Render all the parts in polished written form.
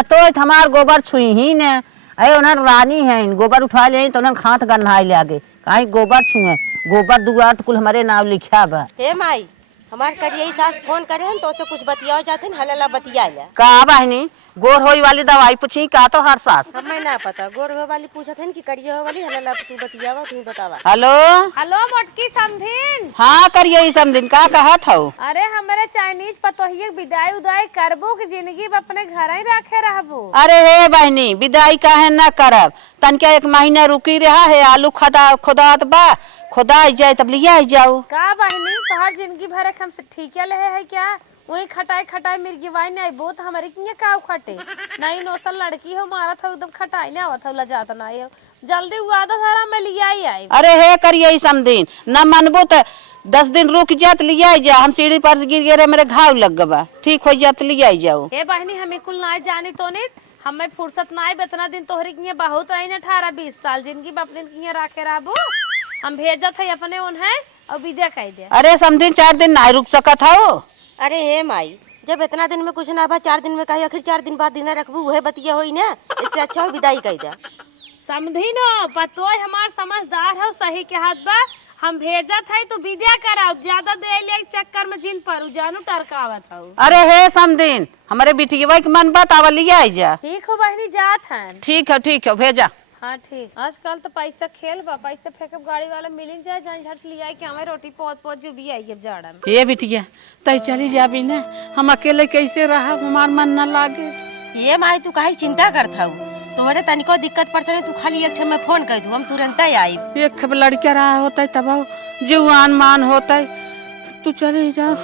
पतो है हमार गोबर छुई ही ने अरे उन्हें रानी है गोबर उठा ले तो उन्हें खात गन्हाई ले आगे कहीं गोबर छुए गोबर दुआर तो कुल हमारे नाम लिखा बा। हे माई हमार करिए सास फोन करे हम तो से कुछ बतियाओ जाते न हलला बतिया ले का बहनी गोर होई वाली दवाई पूछी का तो हर सास हमें ना पता गोर हो वाली पूछत है कि करिए हो वाली हलला तू बतियावा तू बतावा। हेलो हेलो मोटकी समधिन। हाँ करिए ई समदिन का कहत हो। अरे हमारे चाइनीज पतोहिए विदाई उदाई करबो कि जिंदगी में अपने घर ही रखे रहबो। अरे हे बहनी विदाई काहे न करब तनके एक महीना रुकी रहा है आलू खुदात बा खुदा जाए तब लिया जाओ। का बहनी तोहर जिंदगी भर हम ठीक ले है क्या वही खटाई खटाई मिर्गीवाई नहीं बहुत हमारे किया का खटे नहीं नौसल लड़की हो मारा था एकदम खटाई नहीं आवत हो जाता नहीं जल्दी हुआ तो सारा मैं लिया ही आई। अरे हे करिए समदिन न मनबो तो 10 दिन रुक जात लिया जा हम सीढ़ी पर से गिर गए मेरे घाव लग गवा ठीक हो जात लिया जाओ। हे बहनी हमें कुल ना जानी तो नहीं हमें फुर्सत ना आई इतना दिन तोहरी किया बहुत आई 18-20 साल जिंदगी में अपने किया राखे रहबो हम भेजत है अपने उन्हें और विदा कह दे। अरे समदिन 4 दिन नहीं रुक सकत हो। अरे हे माई जब इतना दिन में कुछ ना बा 4 दिन में कही आखिर 4 दिन बाद दिन रखबू वह बतिया होई ना इससे अच्छा हो विदाई कह दे। समझी न पतोय हमार समझदार हो सही के हाथ बा हम भेजत है तो विदा कराओ ज्यादा दे ले चक्कर में जिन पर जानू टरकावत हो। अरे हे समदिन हमारे बिटिया के मन बात आवा लिया जा। ठीक हो बहनी जात है ठीक है भेजा। हाँ ठीक आजकल तो पैसा खेल बा पैसा फेंकब गाड़ी वाला मिल जाए जान झट लिया कि हमें रोटी पहुंच जो भी आई अब जाड़ा में। ये बिटिया तय चली जाबी ना हम अकेले कैसे रहा हमार मन न लागे। ये माई तू काहे चिंता करत हऊ तोहरे तनिको दिक्कत पड़े तू खाली एक ठे में फोन कर दू हम तुरंत आई। एक लड़का रहा होता है तब जीवान मान होता है तू चले जा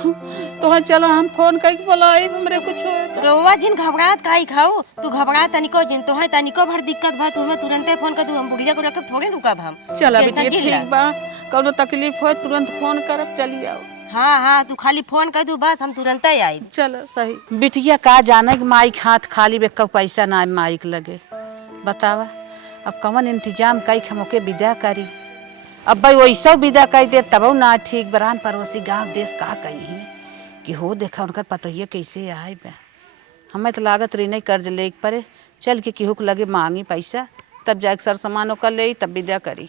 तो चलो हम फोन करके बोलाई हमरे कुछ रोवा जिन घबरात काई खाऊ तू घबरा तनिको जिन तोहे तनिको भर दिक्कत भा तू में तुरंत फोन कर दू हम बुढ़िया को रख थोड़े रुकब हम। चला बेटी ठीक बा कोनो तकलीफ हो तुरंत फोन करब चली आओ। हाँ तू खाली फोन कर दू बस हम तुरंत आई। चलो सही बिटिया का जाने माइक हाथ खाली बे कब पैसा ना माइक लगे बतावा अब कवन इंतजाम कई हमके विदा करी अब भाई वैसा विदा कर दे तब ना ठीक बरान पड़ोसी गांव देश का कही कि हो देखा उनकर पतोहिया कैसे आए बे हमें तो लागत रही नहीं कर्ज ले पड़े चल के केहू लगे मांगी पैसा तब जाके सर सामान कर ले तब विदा करी।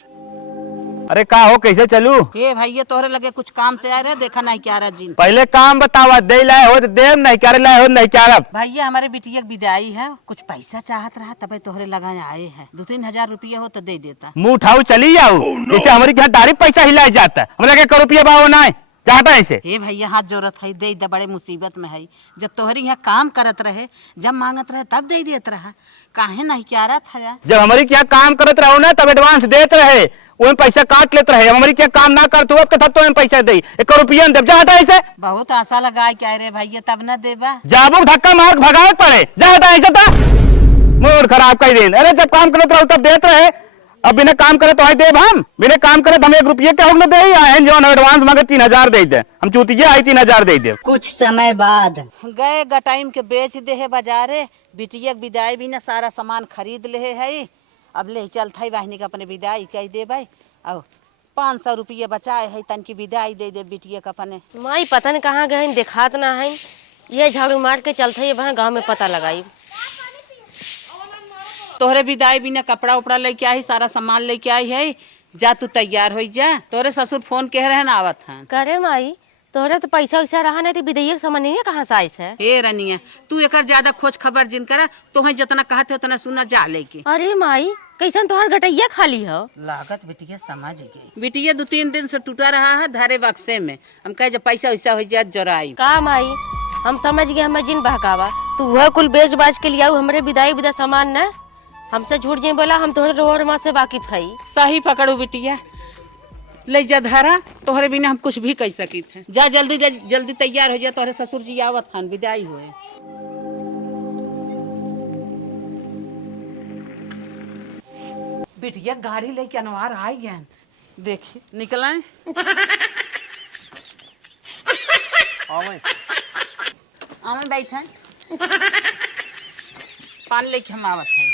अरे का हो कैसे चलू हे भैया तोहरे लगे कुछ काम से आए रहे देखा नहीं क्या रहा जी पहले काम बतावा दे लाए हो तो देव नहीं करे लाए हो नहीं चारब। भैया हमारे बिटिया की विदाई है कुछ पैसा चाहत रहा तब तोहरे लगा आए हैं 2-3 हजार रुपया हो तो दे देता। मुंह उठाऊ चली जाऊ जैसे हमारी क्या डायरेक्ट पैसा हिला जाता है हम लगे 1 रुपया बाबू ना चाहता है इसे। हे भैया हाथ जरूरत है दे बड़े मुसीबत में है जब तोहरी यहाँ काम करत रहे जब मांगत रहे तब दे देत रहा काहे नहीं क्या रहा था जब हमारी क्या काम करत रहो ना तब एडवांस देते रहे वो पैसा काट लेते रहे हमारी क्या काम ना करते हो तब तो पैसा दे 1 रुपया देव जाता है इसे। बहुत आशा लगा क्या रे भैया तब न देबा जाबू धक्का मार भगावे पड़े जाता है ऐसा मूड खराब कर दिन। अरे जब काम करते रहो तब देते रहे अब बिना काम करे तो है देव हम बिना काम करे हम 1 रुपया क्या हम दे आए जो एडवांस मांगे 3000 दे दे हम चूतिया आई 3000 दे दे। कुछ समय बाद गए गटाइम के बेच दे है बाजारे बिटिया की विदाई भी ना सारा सामान खरीद ले है अब ले चलता है बहनी का अपने विदाई कह दे भाई और 500 रुपया बचाए है तन की विदाई दे दे बिटिया का अपने। माई पता नहीं कहाँ गए देखात ना है ये झाड़ू मार के चलते है वहाँ गाँव में पता लगाई। तोहरे विदाई बिना कपड़ा उपड़ा लेके आई सारा सामान लेके आई है जा तू तैयार हो जा तोरे ससुर फोन कह रहे ना आवत हैं। करे माई तोहरे तो पैसा वैसा रहा नहीं तो विदैया के सामान नहीं कहाँ से आई है। हे रनिया तू एक ज्यादा खोज खबर जिन करा तोहे जितना कहते उतना सुना जा लेके। अरे माई कैसन तोहर गटैया खाली हो लागत बिटिया समझ गई बिटिया 2-3 दिन से टूटा रहा है धारे बक्से में हम कहे जब पैसा वैसा हो जाए जराई का माई हम समझ गए हमें जिन बहकावा तू वह कुल बेच बाज के लिया हमारे विदाई विदा सामान न हमसे झूठ जी बोला हम तोहरे रोड माँ से वाकिफ है। सही पकड़ू बिटिया ले जा धारा तोहरे बिना हम कुछ भी कह सकी थे जा जल्दी तैयार हो जा तोहरे ससुर जी आवत हन विदाई हुए। बिटिया गाड़ी लेके अनवार आ गए देखी निकला आवे बैठन पान लेके हम आवत है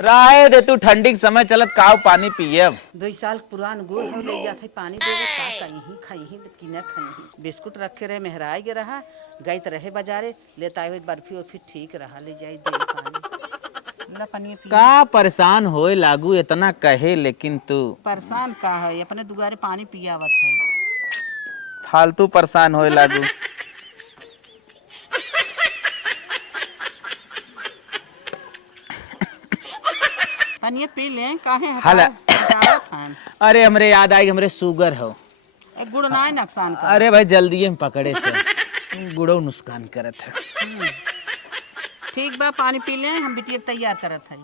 राहे दे तू ठंडी के समय चलत काव पानी पिए अब 2 साल पुरान गुड़ हो ले जाते पानी देवे का कहीं खाई कि न खाई बिस्कुट रखे रहे मेहराई के रहा गई तो रहे बाजारे लेता हुए बर्फी और फिर ठीक रहा ले जाई दे पानी ला पानी पी का परेशान होए लागू इतना कहे लेकिन तू परेशान का है अपने दुआरे पानी पियावत है फालतू परेशान होए लागू पानी पी ले काहे हाला। हटावत अरे हमरे याद आई हमरे शुगर हो एक गुड़ ना नुकसान कर अरे भाई जल्दी हम पकड़े से गुड़ो नुकसान करत है ठीक बा पानी पी ले हम बिटिया तैयार करत है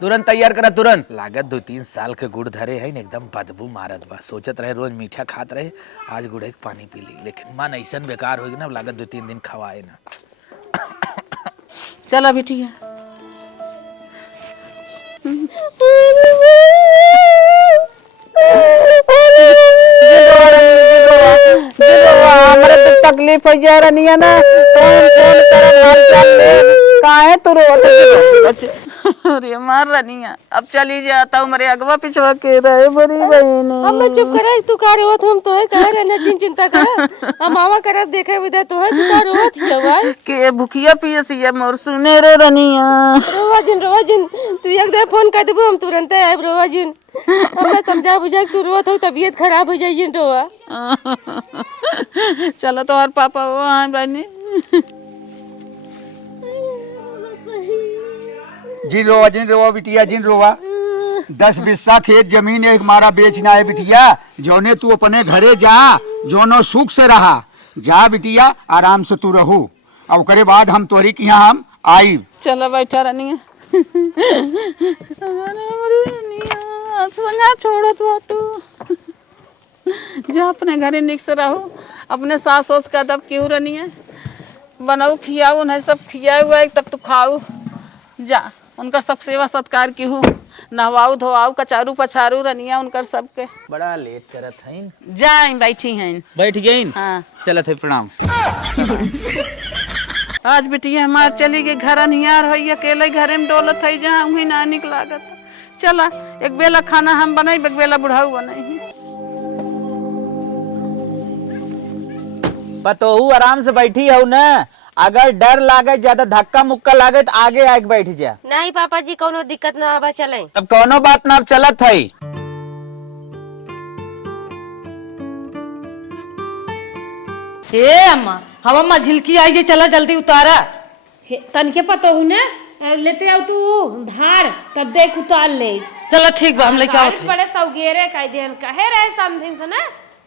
तुरंत तैयार करा तुरंत लागत 2-3 साल के गुड़ धरे है एकदम बदबू मारत बा सोचत रहे रोज मीठा खात रहे आज गुड़ एक पानी पी ली लेकिन मन ऐसन बेकार होगी ना लागत 2-3 दिन खवाए ना चला बिटिया हमरे तो तकलीफ हो जा रही है ना फोन कर हाल चाल ले काहे तू रोत अरे मार रही है अब चली जाता हूँ मेरे अगवा पिछवा के रहे बड़ी बहन हम चुप करे तू का रोत हम तोहे कह रहना चिंता कर हम आवा करब देखे विदा तोहे तू का रोत हियवा के भुखिया पियसिया मोर सुने रे रनिया रोवा जिन तू एक दे फोन कर देबो हम तुरंत आइब रोवा जिन हमें समझा बुझा तू रोत हो तबीयत खराब हो जाई जिन रोवा चलो तो और पापा वो हाँ बहनी जिन रोवा बिटिया जिन रोवा 10 बिस्सा खेत जमीन एक मारा बेचना है बिटिया जोने तू अपने घरे जा जोनो सुख से रहा जा बिटिया आराम से तू रहू और करे बाद हम तोरी के यहाँ हम आई चलो बैठा रनिया संगा छोड़त बाटू जा अपने घरे निक से रहू अपने सास सोस का तब क्यों रनिया बनाऊ खियाऊ उन्हें सब खिया हुआ है तब तू खाऊ जा उनका सब सेवा सत्कार की हूँ नहवाऊ धोआऊ कचारू पछारू रनिया उनकर सबके बड़ा लेट करत है जाए बैठी हैं बैठ गई हाँ चलत है प्रणाम आज बिटिया हमार चली गई घर निहार हो अकेले घरे में डोलत है जहाँ वही ना निक लागत चला एक बेला खाना हम बनाई एक बेला बुढ़ाऊ बनाई बतोहू आराम से बैठी हो ना अगर डर लागे ज्यादा धक्का मुक्का लागे तो आगे आके बैठ जा नहीं पापा जी कोनो दिक्कत ना आवा चले अब कोनो बात ना अब चलत है हे अम्मा हम अम्मा झिलकी आई चला जल्दी उतारा तनके पतो हूँ ना लेते आओ तू धार तब देख उतार ले चलो ठीक बा हम लेके आवत गाड़ी बड़े सौगेरे कई दिन कहे रहे समझिन से ना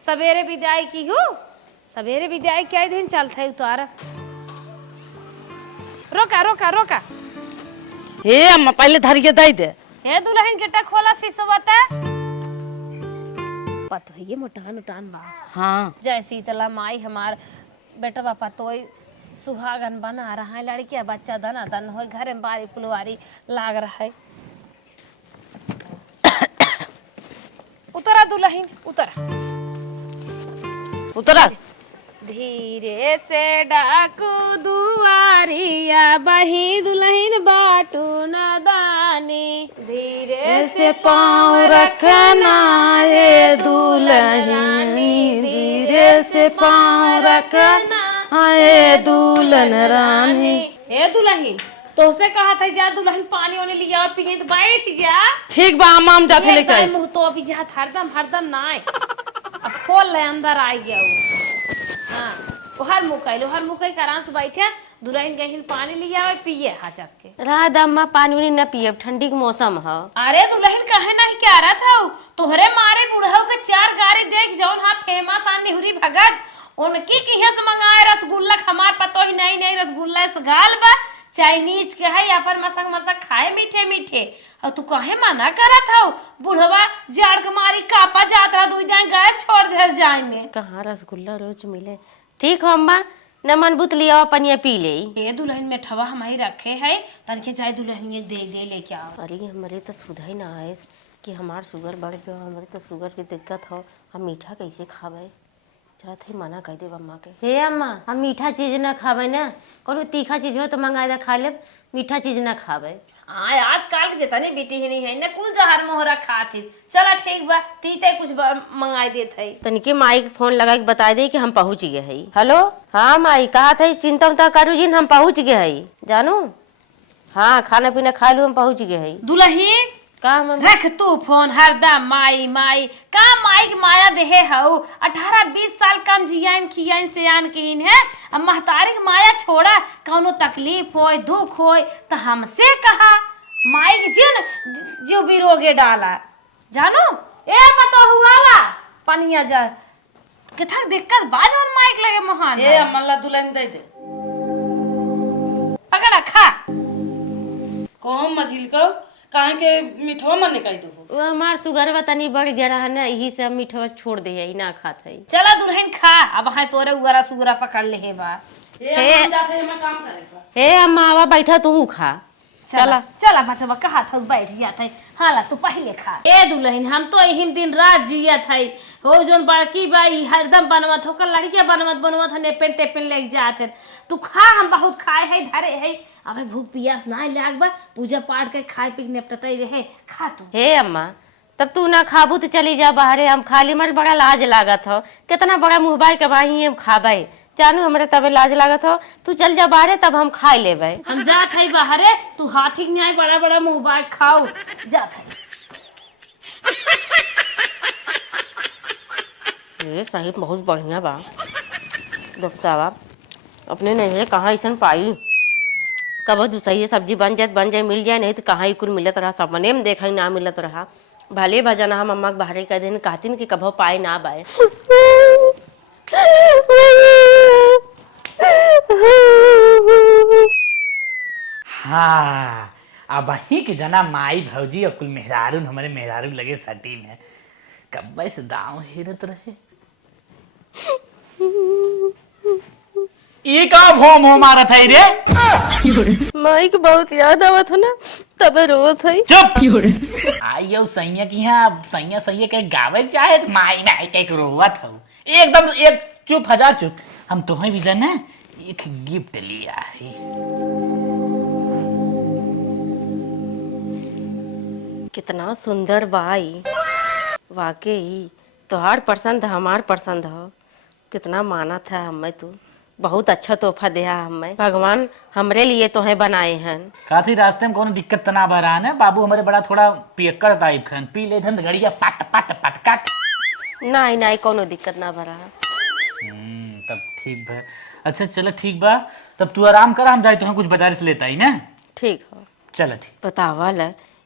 सवेरे विदाई की हूँ सवेरे विदाई कई दिन चलते है उतार रोका रोका रोका हे अम्मा पहले धरिए दे दे हे दुल्हन गेटा खोला सिसवता पतो है ये मोटान उटान बा हाँ जय शीतला माई हमार बेटा बापा तो सुहागन बना रहा है लड़किया बच्चा दना दन हो घर में बारी फुलवारी लाग रहा है उतरा दुल्हन उतरा उतरा धीरे से डाकू दुआरिया बही दुल्हन बाटू न दानी धीरे से पाँव रखना ये दुल्हनी धीरे से पाँव रखना ये दुल्हन रानी ए दुल्हन तोसे कहा था जा दुल्हन पानी वानी लिया पिए तो बैठ जा ठीक बा अम्मा हम जाके लेके आई मुंह तो अभी जा हरदम हरदम ना आए अब खोल ले अंदर आ गया वो हाँ वो हर मुकई आराम से बैठे दुल्हन गहिन पानी लिया पिए हाचक के रात अम्मा पानी उनी न पिए ठंडी के मौसम है अरे दुल्हन कहे नहीं क्या रहा था तोहरे मारे बुढ़ऊ के 4 गाड़ी देख जौन हाँ फेमस आ निहुरी भगत उनकी किहे से मंगाए रसगुल्ला हमार पतो ही नहीं रसगुल्ला से गाल बा चाइनीज के है या पर मसक मसक खाए मीठे मीठे और तू कहे मना करत हो बुढ़वा जाड़ के मारी कापा जात रहा 2 दिन गैस छोड़ दे जाए में कहाँ रसगुल्ला रोज मिले ठीक हो अम्मा न मन बुत लिया पनिया पी ले ये दुल्हन में ठवा हमारी रखे है तनके चाहे दुल्हन ये दे लेके आओ अरे हमारे तो सुधा ही ना है कि हमार शुगर बढ़ गया हमारे तो शुगर की दिक्कत हो हम मीठा कैसे खावे चलत है मना कह दे अम्मा के हे अम्मा हम मीठा चीज ना खावे ना कोनो तीखा चीज हो तो मंगा दे खा ले मीठा चीज ना खावे हाँ आजकल के जितनी बेटी ही नहीं है ना कुल जहर मोहरा खाती। चला ठीक बा तीते कुछ मंगाई देत है। तनिके माई के फोन लगा के बता दे कि हम पहुंच गए है। हेलो हाँ माई कहा था चिंता उन्ता करू जी हम पहुंच गए है जानू। हाँ खाना पीना खा लू हम पहुंच गए है। दुल्हन का मम्मी रख तू फोन हरदम माई माई का माई के माया देहे हऊ 18-20 साल कम जियान खियान से आन किन है। अब महतारी के माया छोड़ा कौनो तकलीफ होय दुख होय तो हमसे कहा माई के जिन जो भी रोगे डाला जानो ए पता हुआ ला पनिया जा कितना दिक्कत बाजन माइक लगे महान ए अम्मला दुल्हन दे दे पकड़ा खा कौन मझिल को काहे के मिठवा मन निकाल दो। वो हमार सुगर बा तनी बढ़ गया रहा ना यही से मीठवा छोड़ दे है ना खात है। चला दुल्हन खा अब हाँ तोरे उगरा सुगरा पकड़ ले है बा। ए हम जाते हैं मैं काम करेगा। हे अम्मा आवा बैठा तू खा। चला चला बचवा कहा था बैठ जाता है। हाला तू पहले खा। ए दुल्हन हम तो यही दिन रात जिया था हो जोन बड़की बाई हरदम बनवत हो कर लड़किया बनवत है नेपेन टेपेन लेके जात है। तू खा हम बहुत खाए है धरे है अबे भूख पियास ना लाग बा पूजा पाठ के खाए पी निपटते रहे खा तू। हे अम्मा तब तू ना खाबू तो चली जा बाहरे हम खाली मर बड़ा लाज लागत हो कितना बड़ा मुँह बाई के बाही हम खाबे जानू हमरे तबे लाज लागत हो तू चल जा बाहरे तब हम खाई लेबे। हम जात है बाहरे तू हाथी के न्याय बड़ा बड़ा मुँह बाई खाओ जात है। ये सही बहुत बढ़िया बा बतावा अपने नहीं कहाँ ऐसा पाई कब दूसरी सब्जी बन जाए मिल जाए नहीं तो कहाँ कुल मिलत रहा सपने में देखा ना मिलत रहा भले भजना हम अम्मा के बाहर कह दिन कहती कि कभो पाए ना बाए। हाँ अब ही के जना माई भौजी और कुल मेहरारू हमारे मेहरारू लगे सटी में कब से दाव हेरत रहे। ये का भोम हो मारत है रे माई के बहुत याद आवत हो ना तबे रोत है। चुप आइयो सैया की यहाँ सैया सैया के गावे चाहे तो माई माई के रोवत हो एकदम एक चुप हजार चुप। हम तुम्हें भी ना एक गिफ्ट लिया है। कितना सुंदर बाई वाकई तोहार पसंद हमार पसंद हो कितना माना था हमें तू बहुत अच्छा तोहफा दिया हमें भगवान हमरे लिए तोहें बनाए हैं। काफी रास्ते में कोनो दिक्कत तना बरा है बाबू हमारे बड़ा थोड़ा पियक्कड़ टाइप खन पी ले धन गड़िया पट पट पट काट नहीं नहीं कोनो दिक्कत ना भरा। तब ठीक बा अच्छा चलो ठीक बा तब तू आराम कर हम जाए तो कुछ बाजार से लेता ही ना। ठीक हो चलो ठीक बतावा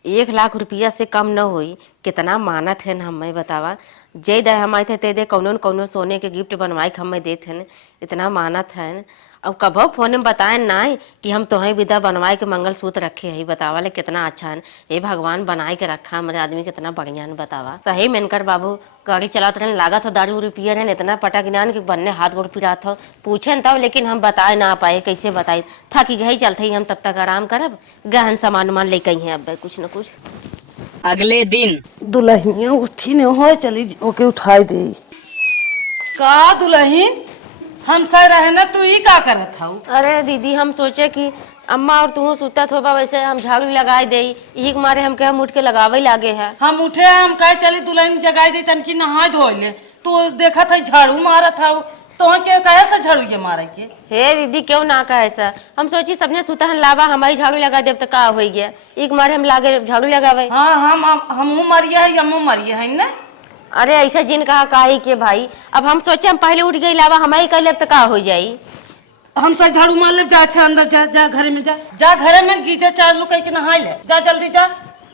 1 लाख रुपया से कम न होई कितना मानत है हमें बतावा जे दे हमारे थे ते दे कौनो न कौनो सोने के गिफ्ट बनवाई के हमें देते हैं इतना मानत है। अब कभो फोन में बताए ना कि हम तुम्हें विदा बनवाए के मंगलसूत्र रखे है बतावा ले कितना अच्छा है। ये भगवान बनाए के रखा हमारे आदमी कितना बढ़िया है बतावा सही मेनकर बाबू गाड़ी चलाते रहने लागत हो दारू रुपया रहने इतना पटा ज्ञान के बनने हाथ गोड़ पिरात हो पूछे तब लेकिन हम बताए ना पाए कैसे बताए था कि गई चलते ही हम तब तक आराम करब गहन सामान उमान लेके हैं अब कुछ न कुछ। अगले दिन दुल्हनिया उठी न हो चली ओके उठाई दे का दुल्हन हम सह रहे ना तू ही का करत हऊ। अरे दीदी हम सोचे कि अम्मा और तू सुता थोबा वैसे हम झाड़ू लगाई दे यही मारे हम हम उठ के लगावे लागे है। हम उठे हम कहे चली दुल्हन जगाई दे तनकी नहा धोले तो देखा था झाड़ू मारत था तो के कहे से झाड़ू ये मारे के। हे दीदी क्यों ना कहे ऐसा हम सोची सबने सुता है लावा हमारी झाड़ू लगा देव तो का हो गया एक मारे हम लागे झाड़ू लगावे। हाँ हम मरिए है यमो मरिए है ना। अरे ऐसा जिन कहा काहे के भाई अब हम सोचे हम पहले उठ गई लावा हमारी कह ले तो का हो जाई। हम सब झाड़ू मार ले जा अच्छा अंदर जा घर में जा घर में गीजर चालू करके नहा ले जा जल्दी जा।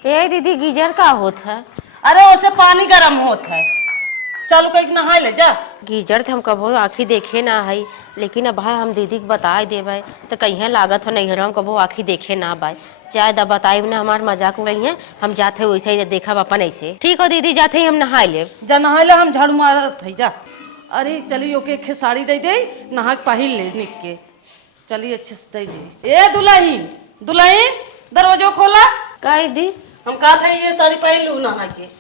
हे दीदी गीजर का होत है। अरे उससे पानी गर्म होता है चालू करके नहा ले जा। गीजर थे हम कबो आँखी देखे ना है लेकिन अब भाई हम दीदी के बताए देवे तो कहीं लागत हो नहीं हम कबो आँखी देखे ना भाई चाहे दब बताए ना हमार मजाक उड़ाई है हम जाते वैसे ही देखा अपन ऐसे ठीक हो दीदी जाते ही हम नहा ले जा नहा ले हम झाड़ू मारत है जा। अरे चली ओके साड़ी दे दे नहा के पहिल ले निक के चलिए अच्छे से दे दे। ए दुल्हन दरवाजा खोला का दी हम कहा था ये साड़ी पहन लू नहा के।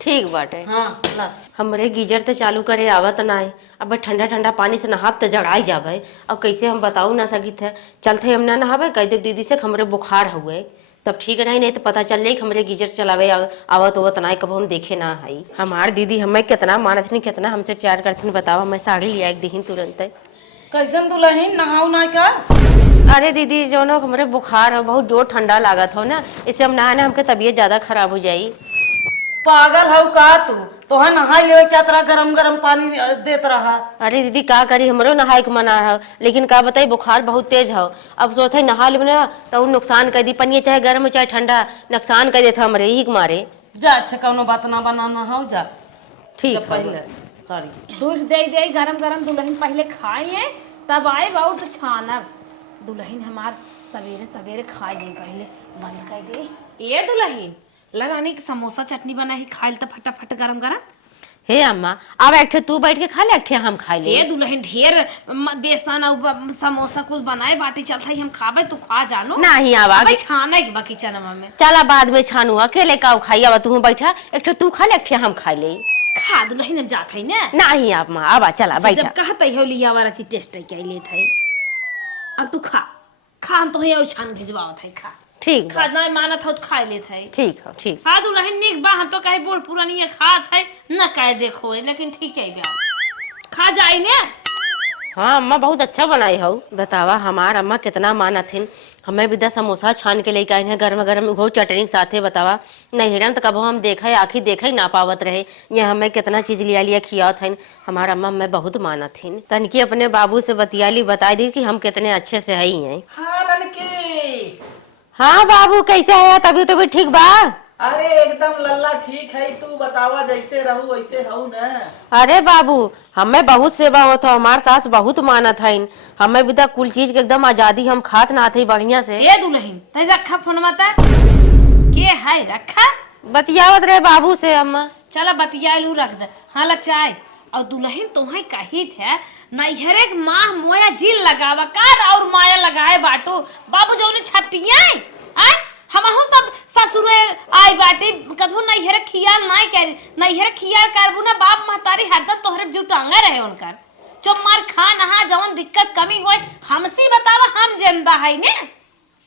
ठीक बाटे हाँ ला हमरे गीजर ते चालू करे आवत ना है अब ठंडा ठंडा पानी से नहाब तो जड़ाई जावे अब कैसे हम बताऊ ना सकी थे चलते हम ना नहावे कह दे दीदी से हमरे बुखार हुए तब ठीक रही, नहीं तो पता चल जाई कि हमरे गीजर चलावे आवत होवत ना कब हम देखे ना हई। हमार दीदी हमें कितना मानत नहीं, कितना हमसे प्यार करती, बतावा। मैं साड़ी लिया एक दीहिन तुरंत। कैसन दुल्हन नहाऊ ना का? अरे दीदी जो ना हमरे बुखार है, बहुत जोर ठंडा लागत हो ना, इससे हम नहाने हमके तबीयत ज्यादा खराब हो जाई। पागल हऊ का तू? तोहा नहाई ले चातरा गरम गरम पानी देत रहा। अरे दीदी का करी, हमरो नहाए के मना है, लेकिन का बताई बुखार बहुत तेज है। अब सोच है नहा लेब ना तो नुकसान कर दी, पनिया चाहे गर्म चाहे ठंडा नुकसान कर देता हमरे, यही के मारे। जा अच्छा कौनो बात ना बना नहाऊ जा। ठीक जब है। पहले सॉरी दूध दे दे गरम गरम दुल्हन पहले खाए तब आए बहुत छानब। दुल्हन हमार सवेरे सवेरे खाए दे, पहले बंद कर दे। ये दुल्हन लगाने की समोसा चटनी बनाई खाइल तो फटाफट गरम गरम। हे अम्मा अब एक ठे तू बैठ के खा ले, एक ठे हम खा ले। ये दुल्हन ढेर बेसन और समोसा कुछ बनाए बाटी चलता है, हम खाबे तू खा जानो नहीं अब आगे छाना की बाकी चना में। चला बाद में छानू, अकेले का खाई। अब तू बैठा, एक ठे तू खा ले, एक ठे हम खा ले। खा दुल्हन हम जात है ना। नहीं अब माँ अब चला बैठा। जब कहते हो लिया वाला चीज टेस्ट है क्या लेत है। अब तू खा खा, हम तो और छान भेजवावत है। खा ठीक खा ना मानत हो तो खा लेत है। ठीक है ठीक। खा दुल्हन निक बा, हम तो कहे बोल पूरा नहीं खात है ना कहे देखो है, लेकिन ठीक है बा खा जाए ने। हाँ अम्मा बहुत अच्छा बनाई हो। बतावा हमार अम्मा कितना माना थी, हमें भी 10 समोसा छान के लेके आए हैं गरम गरम, वो चटनी के साथे। बतावा नहीं हिरन तो कबो हम देखा आखिर देखा ही ना पावत रहे, ये हमें कितना चीज लिया लिया खिया था। हमारा अम्मा हमें बहुत माना थी। तनकी अपने बाबू से बतियाली, बता दी कि हम कितने अच्छे से ही हैं। हाँ बाबू कैसे है, तभी तो भी ठीक बा? अरे एकदम लल्ला ठीक है, तू बतावा जैसे रहू वैसे रहू ना। अरे बाबू हमें बहुत सेवा होता, हमार सास बहुत मानत है, हमें भी कुल चीज के एकदम आजादी, हम खात ना थे बढ़िया से। ये दुल्हन तै रखा फोन मत के है रखा बतियावत रहे बाबू से अम्मा। चला बतियालू रख दे। हाँ ला चाय और दुल्हन तुम्हें कही थे नैहरे के माँ मोया जिल लगावा कार और माया लगाए बाटो बाबू जो ने छपटिया हमहु सब ससुरे आई बाटी कथू नैहरे खियाल नहीं करी, नैहरे खियाल करबू ना बाप महतारी हरदम तोहरे जुटांगा रहे उनकर चुप मार खा नहा जवन दिक्कत कमी होए हमसी बतावा, हम जिंदा है ने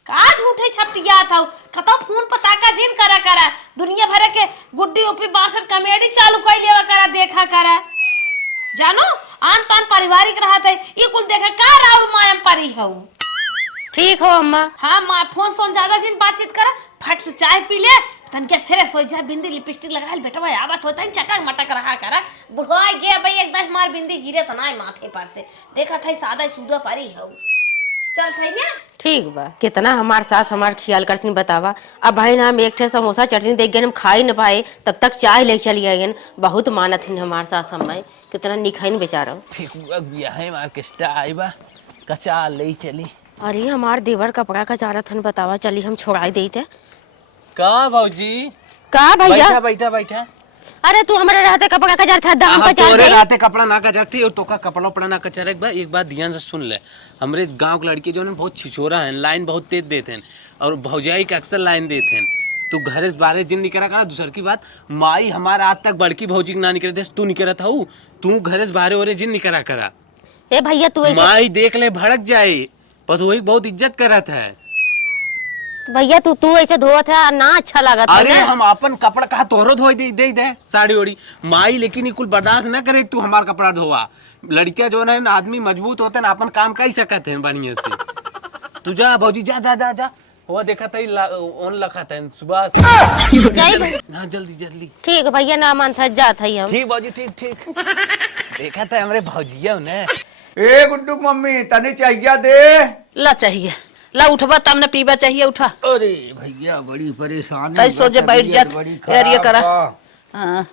का झूठे छपटिया था कतो फोन पता का जिन करा दुनिया भर के गुड्डी उपी बासठ कॉमेडी चालू कर लेवा करा देखा करा जानो आन तान पारिवारिक रहा था ये कुल देखा का और मायम परी हूं। ठीक हो अम्मा। हाँ माँ फोन सोन ज्यादा जिन बातचीत करा, फट से चाय पी ले तन के फिर सोच जा बिंदी लिपस्टिक लगा ले बेटा भाई आवत होता है चटक मटक रहा करा बुढ़वा गया भाई एकदम मार बिंदी गिरे तो ना माथे पर से देखा था सादा सुधा पारी हूं चल था ना ठीक बा। कितना हमार सास हमार ख्याल करती बतावा। अब भाई ना हम एक ठे समोसा चटनी देख गए, हम खा ही न पाए, तब तक चाय ले चली गए। बहुत मानत है हमार सास हमें, कितना निखाइन बेचारा। ऑर्केस्ट्रा आई बा कचा ले चली। अरे हमार देवर कपड़ा का चारा थन बतावा, चली हम छोड़ाई देते। का भौजी का भैया बैठा बैठा बैठा। अरे तू हमारे रहते कपड़ा का जार था दाम हाँ, पचास तोरे दे। राते कपड़ा ना कचरती और तो का कपड़ा उपड़ा ना कचर। एक बात ध्यान से सुन ले, हमरे गांव के लड़की जो है बहुत छिछोरा है, लाइन बहुत तेज देते हैं और भौजाई के अक्सर लाइन देते हैं। तू घर बारे जिन निकला करा। दूसर की बात माई हमारा आज तक बड़की भौजी ना निकले थे, तू निकला था तू घर बारे ओरे जिन निकला करा। ए भैया तू ऐसे माई देख ले भड़क जाए, पर वही बहुत इज्जत करत है। भैया तू ऐसे धोत है ना अच्छा लागत है अरे ना? हम अपन कपड़ा कहा तोहरो धोई दे साड़ी ओड़ी माई, लेकिन कुल बर्दाश्त न करे तू हमार कपड़ा धोवा। लड़कियां जो है आदमी मजबूत होते हैं अपन काम कर सकते हैं बढ़िया से। तू जा भौजी जा जा जा जा, वो देखा था ऑन लखा था सुबह हाँ जल्दी जल्दी। ठीक भैया ना मन था जात है हम। ठीक भौजी ठीक ठीक। देखा था हमारे भौजिया ने। ए गुड्डू मम्मी तने चाहिए दे। ला चाहिए ला उठवा तब न पीबा चाहिए उठा। अरे भैया बड़ी परेशानी तै सोचे बैठ जात यार ये करा। हाँ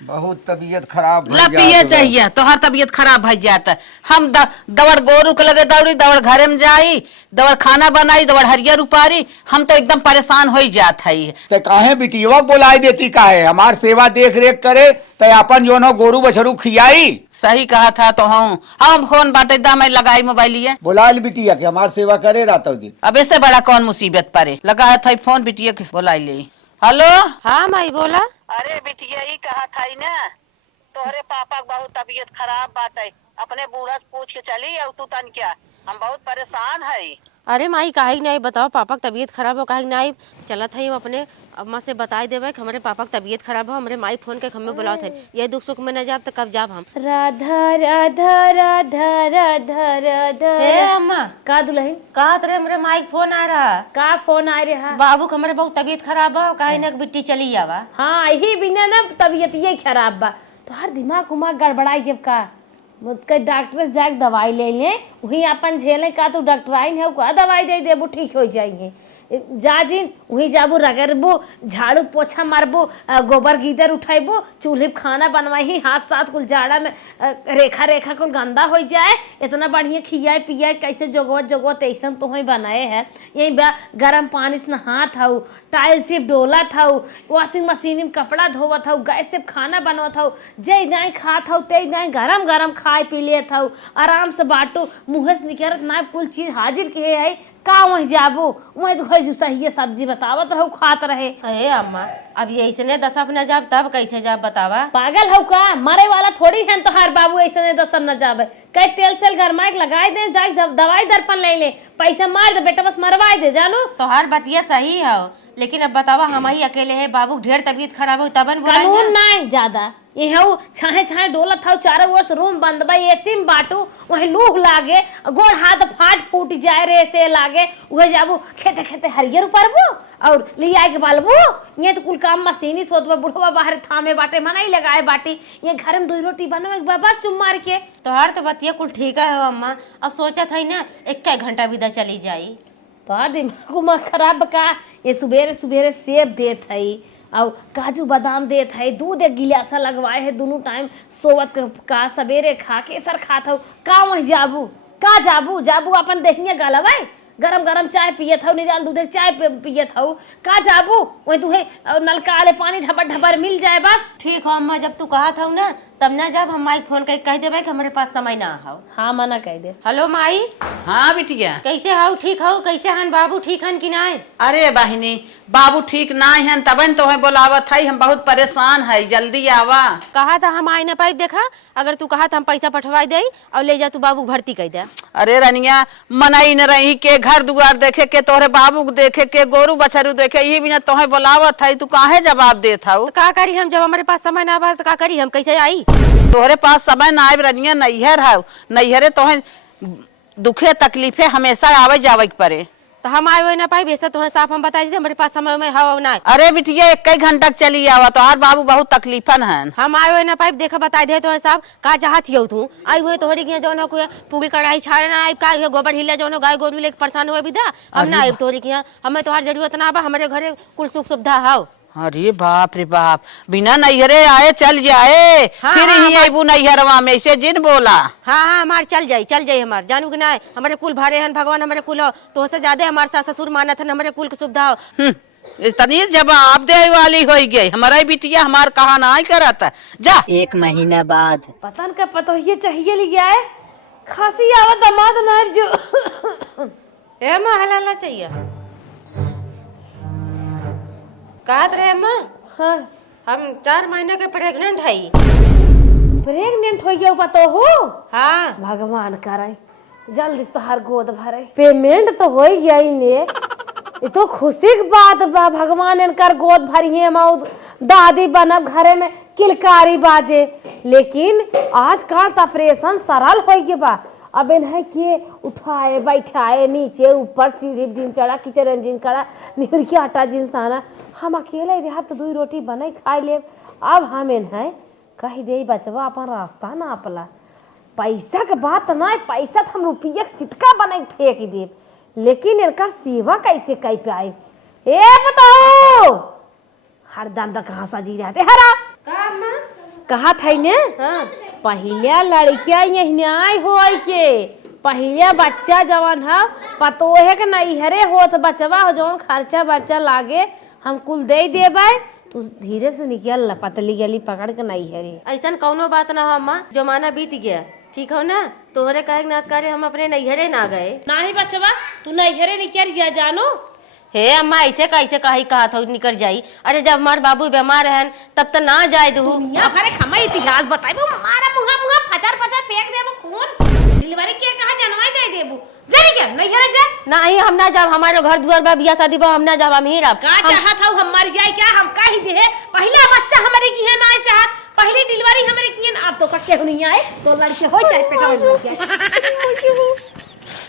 बहुत तबीयत खराब ला पिए चाहिए तोहार तबीयत खराब भई जाता। हम दवड़ गोरू के लगे दौड़ी दवड़ घरे में जाई दवड़ खाना बनाई दवड़ हरियर उपारी, हम तो एकदम परेशान हो जात है। ते काहे बिटिया बोलाई देती काहे, हमार सेवा देख रेख करे ते अपन जो न गोरू बछरू खियाई। सही कहा था तो हम फोन बाटे दा मैं लगाई मोबाइलिए बोला बिटिया के हमार सेवा करे रात दिन। अब ऐसे बड़ा कौन मुसीबत पड़े लगा है था फोन बिटिया के बोलाई ले। हेलो हाँ माई बोला। अरे बिटिया ही कहा था ना तोहरे पापा के बहुत तबीयत खराब बात है, अपने बूढ़ा से पूछ के चली और तू तन क्या हम बहुत परेशान है। अरे माई काहे नहीं बताओ, पापा की तबीयत खराब हो काहे नहीं चलत है अपने अम्मा से बताई देवे कि हमारे पापा की तबीयत खराब हो, हमारे माई फोन के हमें बुलाओ थे, ये दुख सुख में न जाब तो कब जाब हम। राधा राधा राधा राधा राधा। ए अम्मा का दुल्हन कहा तेरे हमारे माई फोन आ रहा, का फोन आ रहा? बाबू हमारे बहुत तबीयत खराब हो काहे ना बिट्टी चली जावा। हाँ यही बिना ना तबीयत ये खराब बा, तो हर दिमाग उमाग गड़बड़ाई जब का मुझके डॉक्टर जाके दवाई ले ले, वही अपन झेले का तो डॉक्टर आइन है का दवाई दे देबो ठीक हो जाएंगे। जा जिन वही जाबू रगड़बू, झाड़ू पोछा मारबू, गोबर गीदर उठाइबू, चूल्हे खाना बनवाई, हाथ साथ कुल जाड़ा में रेखा रेखा कुल गंदा हो जाए, इतना बढ़िया खियाए पियाए कैसे जोगवत जोगवत ऐसा तो ही बनाए है। यही गर्म पानी से नहात हूँ, टाइल से डोला था, वॉशिंग मशीन में कपड़ा धोवत हूँ, गैस से खाना बनवत हूँ, जय दाएँ खात हूँ ते दाएँ गरम गरम खाए पी लेत हूँ, आराम से बाटू मुँह से निकलत ना कुल चीज हाजिर के है का वहीं जाबू वहीं तो घर सही सब्जी बतावत रहो खात रहे। अरे अम्मा अब ऐसे ने दशा न जाब तब कैसे जाब बतावा। पागल हो का, मरे वाला थोड़ी है तो हर बाबू ऐसे ने दशा न जाबे, कई तेल सेल गरमाए लगाए दे, जाए दवाई दर्पण ले ले, पैसा मार दे बेटा बस मरवाए दे जानू। तो हर बतिया सही है, लेकिन अब बतावा हम ही अकेले है, बाबू ढेर तबीयत खराब हो तबन कानून नहीं ज्यादा ये हूँ छाहे छाहे डोलत था, चारों ओर से रूम बंद बा, एसी में बाटू वही लूह लागे, गोड़ हाथ फाट फूट जाए रे से लागे, वही जाबू खेते खेते हरियर उपारबू और ले आए के बालबू। ये तो कुल काम मशीनी सोचबा, बुढ़वा बाहर थामे बाटे मनाई लगाए बाटी, ये घर में 2 रोटी बनवे बाबा चुम मार के। तो हर तो बतिया कुल ठीक है अम्मा, अब सोचा था ना 1 घंटा विदा चली जाई। तो दिमाग खराब का, ये सुबेरे सुबेरे सेब देत है और काजू बादाम देत है, दूध 1 गिलासा लगवाए है, दोनों टाइम सोवत का सवेरे खा के सर खात हो का वहीं जाबू का जाबू जाबू अपन देखिए गलवाए, गरम गरम चाय पियत हो, निराल दूध चाय पियत हो का जाबू वही तुहे नलका वाले पानी ढबर ढबर मिल जाए बस। ठीक हो अम्मा, जब तू कहा था ना तब ना जब हम माई फोन करके कह देवे कि हमारे पास समय ना हो। हाँ मना कह दे। हेलो माई। हाँ बिटिया कैसे हो, ठीक हो, कैसे हन बाबू ठीक हन कि नहीं? अरे बहिनी बाबू ठीक ना है तबन तो है बोलावत है, हम बहुत परेशान है, जल्दी आवा। कहा था हम आई ना पाई, देखा अगर तू कहा था हम पैसा पठवाई दे और ले जा तू बाबू भर्ती कर दे। अरे रनिया मनाई न रही के घर दुआर देखे के, तोहरे बाबू देखे के, गोरू बछरू देखे, यही बिना तोहे बोलावत है, तू काहे जवाब देत हऊ? तो का करी हम, जब हमारे पास समय ना बा तो का करी हम, कैसे आई? तोहरे पास समय ना आए रनिया, नैहर है नैहरे तोहे दुखे तकलीफे हमेशा आवे जावे के पड़े। तो हम आए हुए ना पाई वैसे तो साफ हम बता दी हमारे पास समय में है ना। अरे बिटिया 1 घंटा चली आवा, तो हर बाबू बहुत तकलीफन है। हम आए हुए ना पाइप देखा बता दे तो साहब का चाहत हो तू आई हुए तोहरी के जो ना कोई पूरी कढ़ाई छाड़े ना आई का गोबर हिला जो गाय गोरू लेके परेशान हुए विदा हम ना आई तोहरी के, हमें तोहार जरूरत ना बा, हमारे घरे कुल सुख सुविधा है। अरे बाप रे बाप, बिना नैहरे आए चल जाए, हाँ, फिर हाँ, ही अबू नैहरवा में ऐसे जिन बोला। हाँ हाँ हमार चल जाई हमार जानू कि ना हमारे कुल भरे हैं भगवान, हमारे कुल तो से ज्यादा हमारे सास ससुर मानत है, हमारे कुल की सुविधा हो। इतनी जवाब दे वाली हो गई हमारा बिटिया, हमार कहा ना करत जा। 1 महीना बाद पतन का पतो ये चाहिए ले गया है, खांसी आवत दमाद ना जो ए मां हलाला चाहिए कहत रहे अम्मा। हाँ हम 4 महीने के प्रेग्नेंट है। प्रेग्नेंट हो गया पतो हो? हाँ भगवान करे जल्दी से हर गोद भरे, पेमेंट तो हो गया ही ने, ये तो खुशी की बात बा, भगवान इनकर गोद भरी है, माऊ दादी बनब घरे में किलकारी बाजे, लेकिन आज का ऑपरेशन सरल हो गया बा। अब इन्हें के उठाए बैठाए नीचे ऊपर सीढ़ी जिन चढ़ा किचन जिन कड़ा निहर के आटा जिन साना, हम अकेले रहा तो 2 रोटी बने खाए ले। अब हम इन्हें कही दे बचवा अपन रास्ता ना अपला, पैसा के बात ना, पैसा तो हम रुपया सिटका बने फेंक दे, लेकिन इनका सेवा कैसे कई पे आए ए बताओ हर दम तक कहाँ सजी रहते हरा कहा था ने। हाँ पहले लड़किया यही हो के पहले बच्चा जवान है पतो है कि नहीं हरे होत बचवा हो जौन खर्चा बच्चा लागे हम कुल दे देबे, तू धीरे से निकल पतली गली पकड़ के नहीं हरे। ऐसा कौनो बात ना हो अम्मा, जमाना बीत गया ठीक हो ना, तोहरे कहे ना करे हम अपने नैहरे ना गए। नहीं बचवा तू नैहरे निकल जा जानो। हे अम्मा ऐसे कैसे कही कहा था निकल जाई, अरे जब हमारे बाबू बीमार है तब तो ना जाए दू। अरे खमा इतिहास बताइबो, मारा मुहा मुहा फचर फचर फेंक देबो, खून डिलीवरी के कहा जनवाई दे देबो, जाने क्या नहीं है जा नहीं हम ना जाब, हमारे घर दुआर बा, बियाह शादी बा, हम ना जाब, हम ही रब। का चाहत हूं हम मर जाए क्या? हम का ही दे पहला बच्चा हमारे की है ना ऐसे हाथ पहली डिलीवरी हमारे की है ना, अब तो कट्टे नहीं आए तो लड़के हो जाए पेटा में मर गया।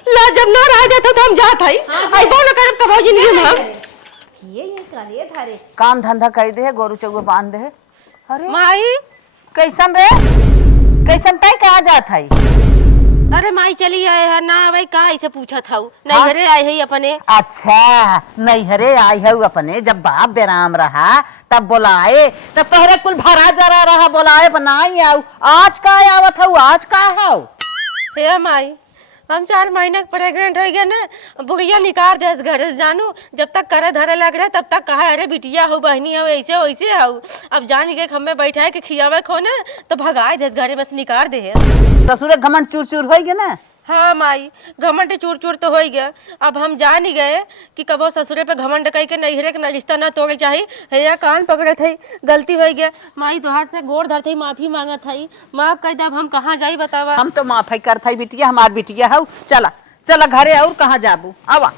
ला जब ना रह देते तो हम जात हई, आई कौन करब कब जिंदगी में हम। ये करे धारे काम धंधा कर दे, गोरू चौगो बांध दे। अरे माई कैसन रे, कैसन तय कहाँ जात है? अरे माई चली आए है ना भाई, कहा ऐसे पूछा था नहीं घरे आए है अपने। अच्छा नैहरे आई है अपने, जब बाप बेराम रहा तब बोलाए, तब तोहरे कुल भरा जरा रहा बोलाए बनाई आऊ, आज का आवत हूँ, आज का है? हे माई हम 4 महीने प्रेग्नेंट हो गए ना, बुढ़िया निकाल दे घर से जानू, जब तक करे धरे लग रहे तब तक कहा अरे बिटिया हो बहनी हो ऐसे वैसे हो, अब जान गए हमें बैठाए के खियावे खोने तो भगाए दे घरे में से निकाल दे। ससुरे घमंड चूर चूर हो गए ना। हाँ माई घमंड चूर चूर तो हो गया, अब हम जान ही गए कि कबो ससुरे पे घमंड कह के नैहरे के रिश्ता ना तोड़े चाहिए। हेया कान पकड़े थे, गलती हो गया माई, तोहार से गोड़ धरते माफी मांगत थी, माफ कर दे। अब हम कहाँ जाई बतावा? हम तो माफी करते बिटिया, हमार बिटिया हो, चला चला घरे और कहाँ जाबू, आवा।